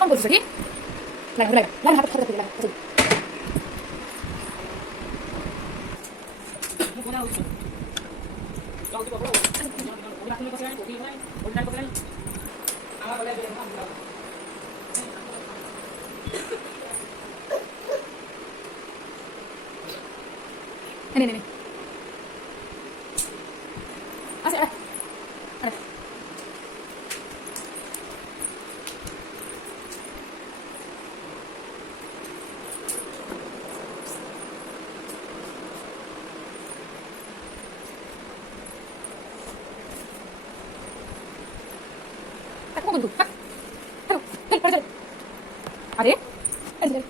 한번 보여주세요. 라이브. 라이브 하트 하트 라이브. 네네네. 아세요? 알아. 딱 한번 더. 딱. 아이고. 빨리 빨리. 아래? 빨리 빨리.